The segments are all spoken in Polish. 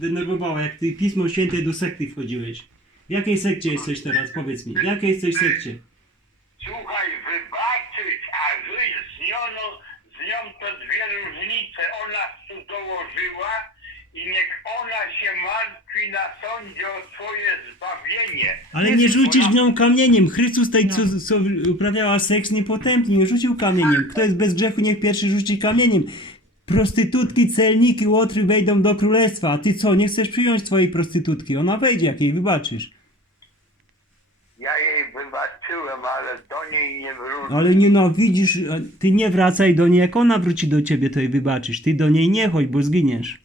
denerwowała, jak ty Pismo Święte do sekty wchodziłeś. W jakiej sekcie jesteś teraz? Powiedz mi. W jakiej jesteś sekcie? Słuchaj, wybaczyć, a żyć z nią, no, z nią to dwie różnice. Ona tu dołożyła i niech ona się martwi na sądzie o swoje zbawienie. Ale nie rzucisz w nią kamieniem. Chrystus tej, co, co uprawiała seks nie rzucił kamieniem. Kto jest bez grzechu, niech pierwszy rzuci kamieniem. Prostytutki, celniki, łotry wejdą do królestwa. A ty co, nie chcesz przyjąć twojej prostytutki? Ona wejdzie, jak jej wybaczysz. Ja jej wybaczyłem, ale do niej nie wrócę. Ale nie no, ty nie wracaj do niej, jak ona wróci do ciebie, to jej wybaczysz. Ty do niej nie chodź, bo zginiesz.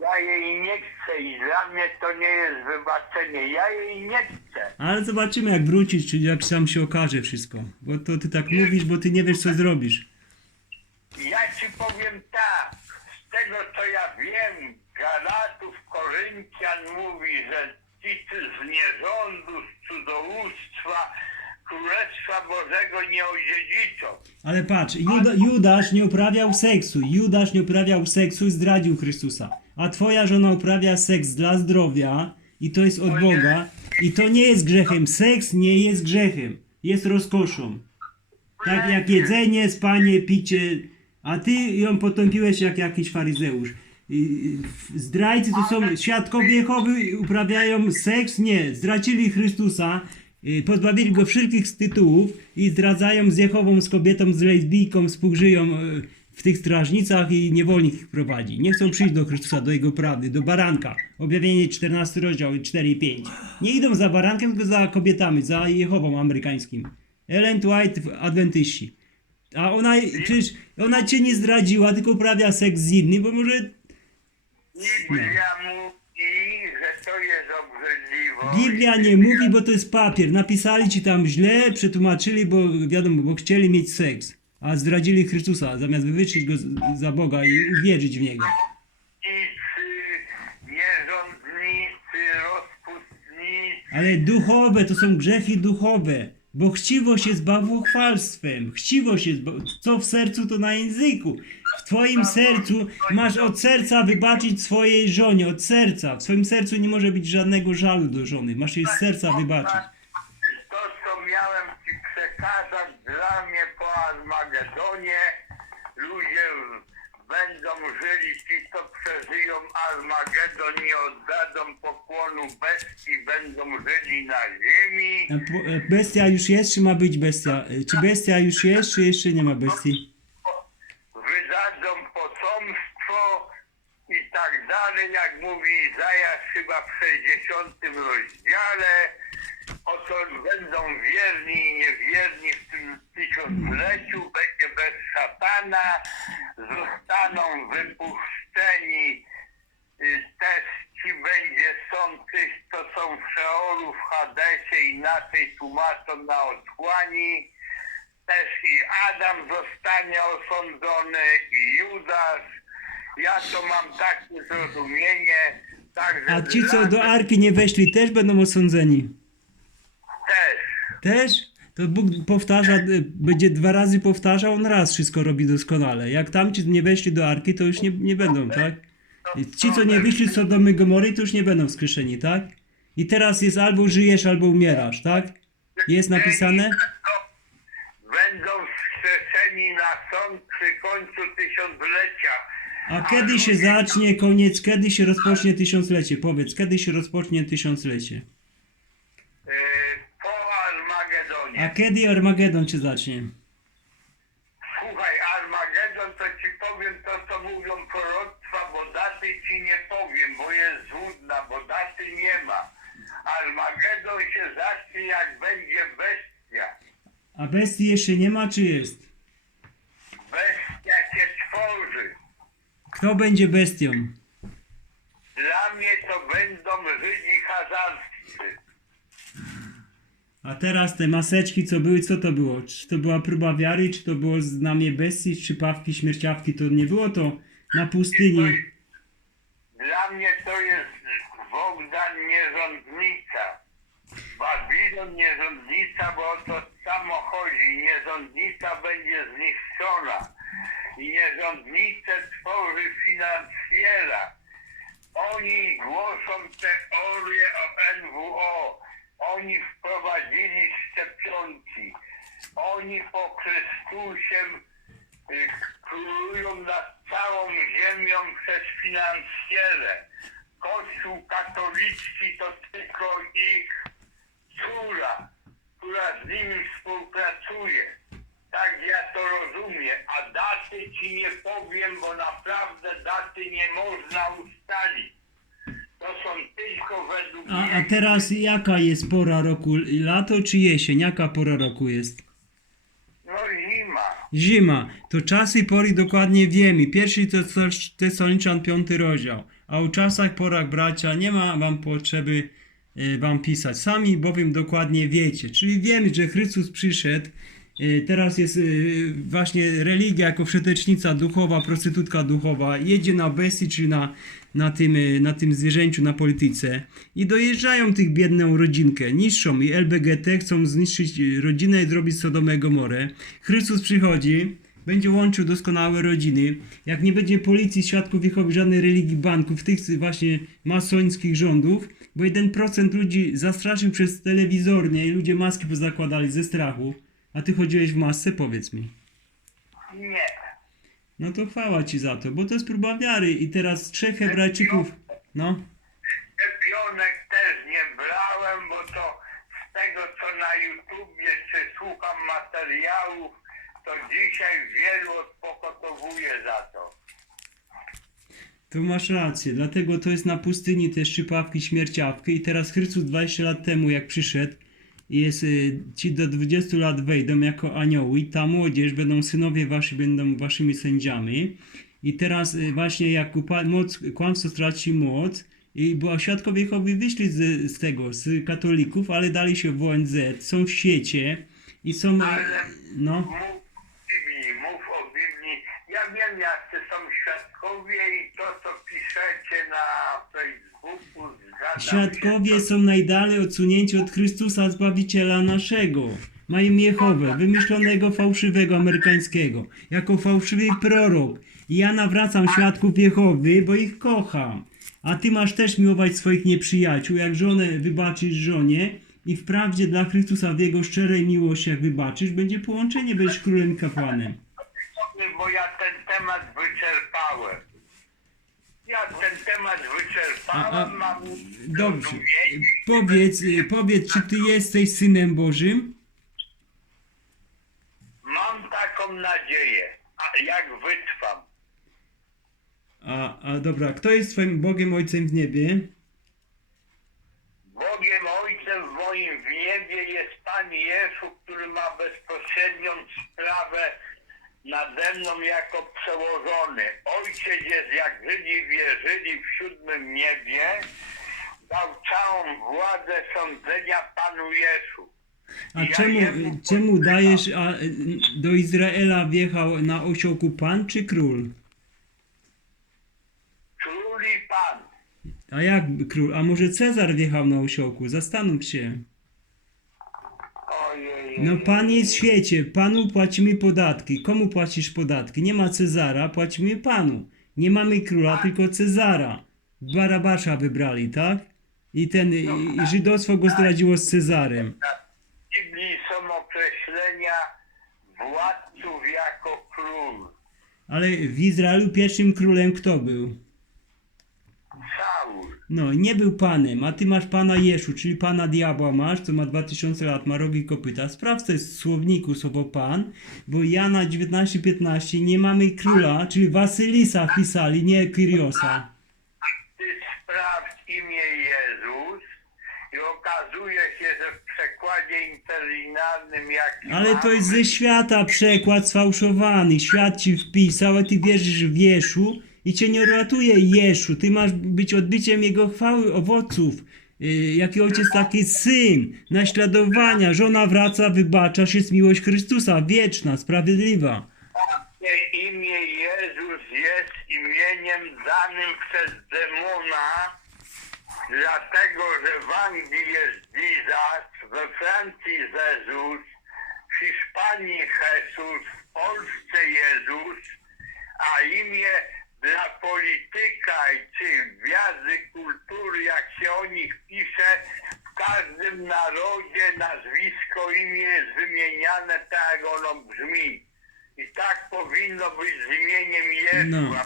Ja jej nie chcę i dla mnie to nie jest wybaczenie. Ja jej nie chcę. Ale zobaczymy, jak wrócisz, czy jak sam się okaże wszystko. Bo to ty tak mówisz, bo ty nie wiesz, co zrobisz. Ja ci powiem tak, z tego co ja wiem, Galatów Koryntian mówi, że ci z nierządu, z cudzołóstwa, Królestwa Bożego nie odziedziczą. Ale patrz, Juda, Judasz nie uprawiał seksu. Judasz nie uprawiał seksu i zdradził Chrystusa. A twoja żona uprawia seks dla zdrowia i to jest od Boga. I to nie jest grzechem. Seks nie jest grzechem. Jest rozkoszą. Tak jak jedzenie, spanie, picie. A ty ją potąpiłeś jak jakiś faryzeusz. I- Zdrajcy to są świadkowie Jehowy, uprawiają seks? Nie. Zdradzili Chrystusa, y, pozbawili go wszelkich tytułów i zdradzają z Jehową, z kobietą, z lesbijką, współżyją y, w tych strażnicach i niewolnik ich prowadzi. Nie chcą przyjść do Chrystusa, do Jego prawdy, do baranka. Objawienie 14 rozdział 4 i 5. Nie idą za barankiem, tylko za kobietami, za Jehową amerykańskim. Ellen White, adwentyści. A ona, przecież ona cię nie zdradziła, tylko uprawia seks z innym, bo może Biblia mówi, że to jest obrzydliwość. Biblia nie mówi, bo to jest papier. Napisali ci tam źle, przetłumaczyli, bo wiadomo, bo chcieli mieć seks. A zdradzili Chrystusa, zamiast wywyższyć go z- za Boga i uwierzyć w Niego. Nicy, nierządnicy, rozpustnicy. Ale duchowe to są grzechy duchowe. Bo chciwość jest bałwochwalstwem. Chciwość jest, ba- co w sercu, to na języku. W twoim sercu masz od serca wybaczyć swojej żonie, od serca. W swoim sercu nie może być żadnego żalu do żony. Masz jej z serca wybaczyć. To, co miałem ci przekazać dla mnie po Armagedonie, będą żyli, ci, co przeżyją Armagedon, nie oddadzą pokłonu bestii, będą żyli na ziemi. Po- e, Bestia już jest, czy ma być bestia? E, Czy bestia już jest, czy jeszcze nie ma bestii? wydadzą potomstwo i tak dalej, jak mówi Izajasz chyba w 60 rozdziale. Oto będą wierni i niewierni w tym tysiącleciu, będzie bez szatana, zostaną wypuszczeni. Y, Też ci będzie sąd tych, co są w Szeolu, w Hadesie, inaczej tłumaczą na otchłani też i Adam zostanie osądzony, i Judasz. Ja to mam takie zrozumienie. Także A ci, co dla do arki nie weszli, też będą osądzeni. Też. To Bóg powtarza, e, będzie dwa razy powtarzał, on raz wszystko robi doskonale. Jak tamci nie weszli do arki, to już nie, nie będą, tak? Ci, co nie wyszli z Sodomy Gomory, to już nie będą wskrzeszeni, tak? I teraz jest albo żyjesz, albo umierasz, tak? Jest napisane? Będą wskrzeszeni na sąd przy końcu tysiąclecia. A kiedy się zacznie koniec, kiedy się rozpocznie tysiąclecie? Powiedz, kiedy się rozpocznie tysiąclecie? E, po Armagedonie. A kiedy Armagedon się zacznie? Słuchaj, Armagedon, to ci powiem to, co mówią proroctwa, bo daty ci nie powiem, bo jest złudna, bo daty nie ma. Armagedon się zacznie, jak będzie bestia. A bestii jeszcze nie ma, czy jest? Bestia się tworzy. Kto będzie bestią? Dla mnie to będą Żydzi A teraz te maseczki, co były, co to było? Czy to była próba wiary, czy to było znamie bestii, czy pawki, śmierciawki? To nie było to na pustyni. Dla mnie to jest Bogdan nierządnica. Babilon nierządnica, bo o to samo chodzi. Nierządnica będzie zniszczona. I nierządnicę tworzy finansjera. Oni głoszą teorię o NWO. Oni wprowadzili szczepionki. Oni po Chrystusie y, królują nad całą ziemią przez finansjerę. Kościół katolicki to tylko ich córa, która z nimi współpracuje. Tak ja to rozumiem, a daty ci nie powiem, bo naprawdę daty nie można ustalić. Według A, a mnie teraz jaka jest pora roku? Lato czy jesień? Jaka pora roku jest? no zima. Zima. To czasy pory dokładnie wiemy. Pierwszy to Tesaloniczan piąty rozdział. A o czasach, porach bracia nie ma wam potrzeby e, wam pisać. Sami bowiem dokładnie wiecie. Czyli wiemy, że Chrystus przyszedł. E, Teraz jest e, właśnie religia jako wszetecznica duchowa, prostytutka duchowa. Jedzie na bestii, czy na, na, tym, e, na tym zwierzęciu, na polityce. I dojeżdżają tych biedną rodzinkę. Niszczą i LBGT chcą zniszczyć rodzinę i zrobić Sodomę Gomorę. Chrystus przychodzi, będzie łączył doskonałe rodziny. Jak nie będzie policji, świadków Jehowy, żadnej religii, banków, tych właśnie masońskich rządów, bo 1% ludzi zastraszył przez telewizornie i ludzie maski pozakładali ze strachu. A ty chodziłeś w masce? Powiedz mi. Nie. No to chwała ci za to, bo to jest próba wiary i teraz trzech Hebrajczyków, no, Szczepionek też nie brałem, bo to z tego co na YouTubie czy słucham materiałów, to dzisiaj wielu odpokotowuje za to. to masz rację, dlatego to jest na pustyni te szczypawki, śmierciawki i teraz Chrystus 20 lat temu jak przyszedł jest, y, ci do 20 lat wejdą jako anioły, ta młodzież będą synowie wasi, będą waszymi sędziami. I teraz y, właśnie jak moc, kłamstwo straci moc i bo świadkowie Jehowy wyszli z, z tego, z katolików, ale dali się w ONZ, są w świecie i są, Ale no, mów o Biblii, mów o Biblii. Ja wiem jacy są świadkowie i to co piszecie na Facebooku Świadkowie są najdalej odsunięci od Chrystusa Zbawiciela naszego. Mają Jehowę, wymyślonego fałszywego amerykańskiego, jako fałszywy prorok. I ja nawracam świadków Jehowy, bo ich kocham. A ty masz też miłować swoich nieprzyjaciół, jak żonę wybaczysz żonie i wprawdzie dla Chrystusa w jego szczerej miłości, jak wybaczysz, będzie połączenie, będziesz królem kapłanem. Bo ja ten temat wyczerpałem. Ja ten temat wyczerpałem, mam Dobrze. zrozumienie. Powiedz, y, powiedz, czy ty jesteś synem Bożym? Mam taką nadzieję, a jak wytrwam. A, a dobra, kto jest twoim Bogiem Ojcem w niebie? Bogiem Ojcem w moim w niebie jest Pan Jezu, który ma bezpośrednią sprawę nade mną jako przełożony. Ojciec jest, jak Żydzi wierzyli w siódmym niebie, dał całą władzę sądzenia Panu Jezu. A Ja czemu, czemu dajesz, a do Izraela wjechał na osiołku Pan czy król? Król i Pan. A jak król? A może Cezar wjechał na osiołku? Zastanów się. No Pan jest w świecie, Panu płacimy podatki. Komu płacisz podatki? Nie ma Cezara, płacimy Panu. Nie mamy króla, tylko Cezara. Barabasza wybrali, tak? I ten, i, żydostwo go zdradziło z Cezarem. Biblii są określenia władców jako król. Ale w Izraelu pierwszym królem kto był? No, nie był panem, a ty masz pana Jeszu, czyli pana diabła masz, co ma 2000 lat, ma rogi kopyta. Sprawdź to jest w słowniku słowo pan, bo Jana 19:15 nie mamy króla, czyli Wasylisa wpisali, nie Kyriosa. Ty sprawdź imię Jezus i okazuje się, że w przekładzie interlinearnym jaki Ale to jest ze świata przekład sfałszowany. Świat ci wpisał, a ty wierzysz w Jeszu i cię nie uratuje Jeszu. Ty masz być odbiciem jego chwały, owoców. Yy, jaki ojciec, taki syn, naśladowania. Żona wraca, wybaczasz, jest miłość Chrystusa, wieczna, sprawiedliwa. imię Jezus jest imieniem danym przez demona, dlatego że w Anglii jest Jesus, we Francji Jezus, w Hiszpanii Jesus, w Polsce Jezus, a imię dla polityka czy gwiazdy kultury, jak się o nich pisze, w każdym narodzie nazwisko, imię jest wymieniane tak, jak ono brzmi. I tak powinno być z imieniem Jezu, No.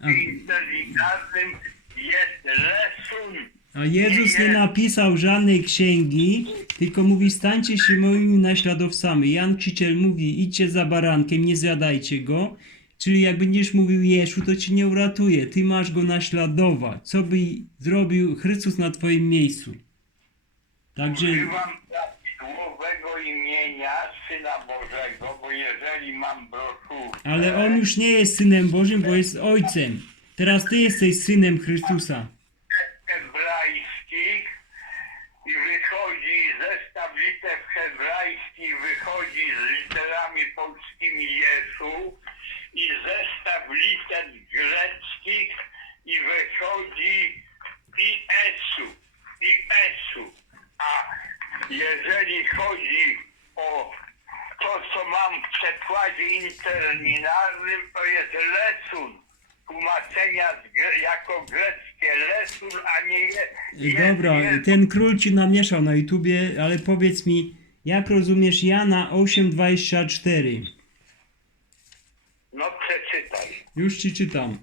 a inteligentnym jest Lesun. A Jezus nie napisał żadnej księgi, tylko mówi stańcie się moimi naśladowcami. Jan Chrzciciel mówi idźcie za barankiem, nie zjadajcie go. Czyli jak będziesz mówił Jeszu, to ci nie uratuje. Ty masz go naśladować. Co by zrobił Chrystus na twoim miejscu. Także Używam prawidłowego imienia Syna Bożego, bo jeżeli mam broszurkę... Ale on już nie jest synem Bożym, bo jest ojcem. Teraz ty jesteś synem Chrystusa. hebrajskich i wychodzi zestaw liter hebrajskich wychodzi z literami polskimi Jesu i zestaw liter greckich i wychodzi IS-u, IS-u. A jeżeli chodzi o to, co mam w przekładzie interlinearnym, to jest lesun. Tłumaczenia gre- jako greckie lesun, a nie je, je, Dobra, je, ten król ci namieszał na YouTubie, ale powiedz mi, jak rozumiesz Jana 8:24? Przeczytaj. Już ci czytam.